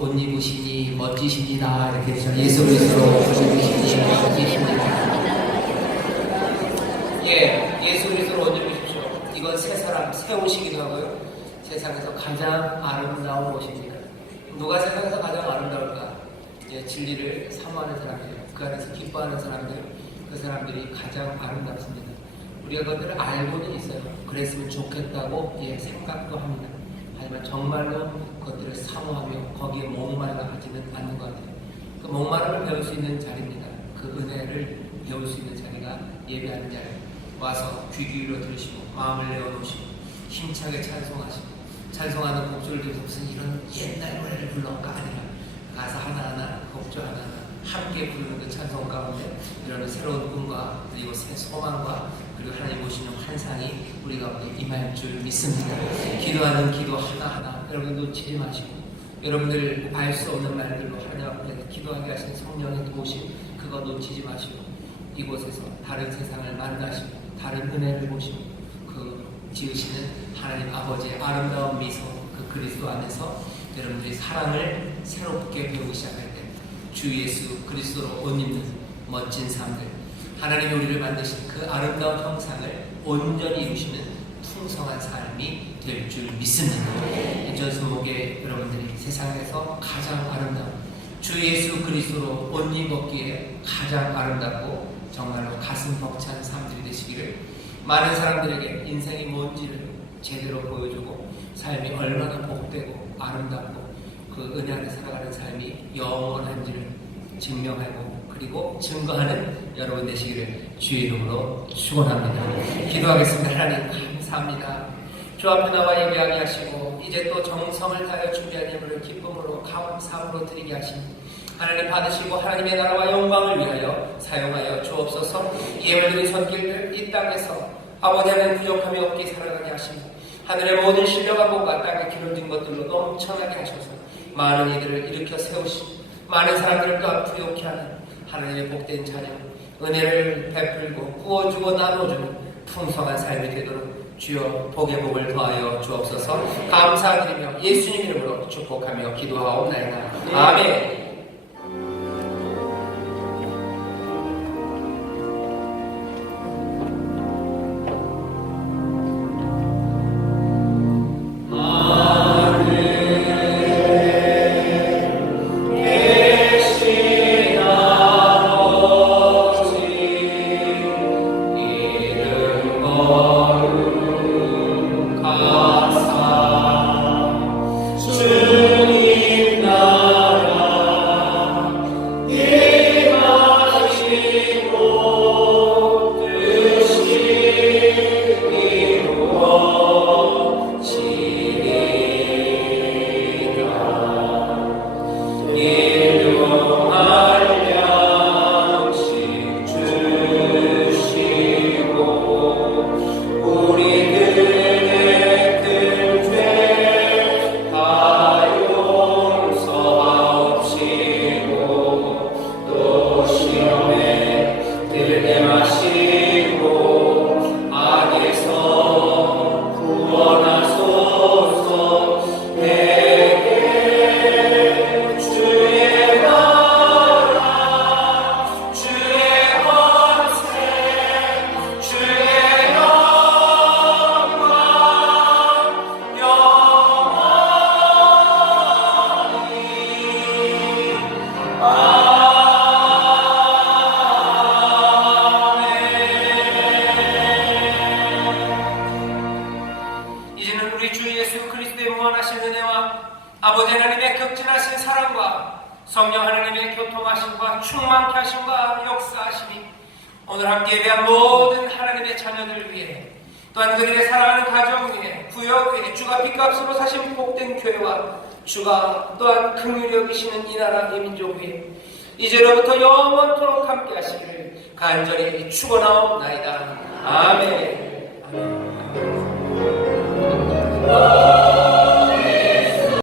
옷 입으시니 멋지십니다. 이렇게 해서 예수 그리스도로 옷 입으시니 멋지십니다. 예, 예수 그리스도로 옷 입으십시오. 이건 새 사람, 새 옷이기도 하고요. 세상에서 가장 아름다운 옷입니다. 누가 세상에서 가장 아름다울까? 예, 진리를 사모하는 사람들, 그 안에서 기뻐하는 사람들, 그 사람들이 가장 아름답습니다. 우리가 그것들을 알고는 있어요. 그랬으면 좋겠다고 예, 생각도 합니다. 하지만 정말로 그것들을 사모하며 거기에 목말라 하지는 않는 것 같아요. 그 목마름을 배울 수 있는 자리입니다. 그 은혜를 배울 수 있는 자리가 예배하는 자리. 와서 귀 기울여 들으시고 마음을 내어놓으시고 힘차게 찬송하시고 찬송하는 곡절도 무슨 이런 옛날 노래를 불러가 아니라 가사 하나하나 곡절 하나하나 함께 부르는 그 찬송 가운데 이런 새로운 꿈과 그리고 새 소망과 그리고 하나님 보시는 환상이 우리 가운데 임할 줄 믿습니다. 기도하는 기도 하나하나 여러분 놓치지 마시고 여러분들 알 수 없는 말들로 하나님 기도하게 하신 성령의 도우심 그거 놓치지 마시고 이곳에서 다른 세상을 만나시고 다른 은혜를 보시고 그 지으시는 하나님 아버지의 아름다운 미소 그 그리스도 안에서 여러분들이 사랑을 새롭게 배우기 시작할 때 주 예수 그리스도로 옷 입는 멋진 삶들 하나님이 우리를 만드신 그 아름다운 형상을 온전히 이루시는 풍성한 삶이 될 줄 믿습니다. 이 전수목에 여러분들이 세상에서 가장 아름다운 주 예수 그리스도로 옷 입었기에 가장 아름답고 정말로 가슴 벅찬 삶들이 되시기를 많은 사람들에게 인생이 뭔지를 제대로 보여주고 삶이 얼마나 복되고 아름답고 그 은혜 안에 살아가는 삶이 영원한지를 증명하고 그리고 증거하는 여러분 되시기를 주의 이름으로 축원합니다. 기도하겠습니다. 하나님 감사합니다. 주 앞에 나와 예배하게 하시고 이제 또 정성을 다하여 준비한 예물을 기쁨으로 감사함으로 드리게 하시니 하나님 받으시고 하나님의 나라와 영광을 위하여 사용하여 주옵소서 예물들이 손길들 이 땅에서 아버지 하나님 부족함이 없게 살아가게 하시고 하늘의 모든 신령한 복과 땅에 기름진 것들로 넘쳐나게 하셔서 많은 이들을 일으켜 세우시고 많은 사람들을 부욕케 하는 하나님의 복된 자녀 은혜를 베풀고 구워주고 나눠주는 풍성한 삶이 되도록 주여 복의 복을 더하여 주옵소서. 감사드리며 예수님 이름으로 축복하며 기도하옵나이다. 아멘 아버지 하나님의 격진하신 사랑과 성령 하나님의 교통하심과 충만케 하심과 역사하심이 오늘 함께 예배한 모든 하나님의 자녀들 위해 또한 그들의 사랑하는 가정 위에 구역 위에 주가 빚값으로 사신 복된 교회와 주가 또한 긍휼히 여기시는 이 나라 이 민족 위에 이제로부터 영원토록 함께 하시기를 간절히 축원하옵나이다 아멘. 아멘.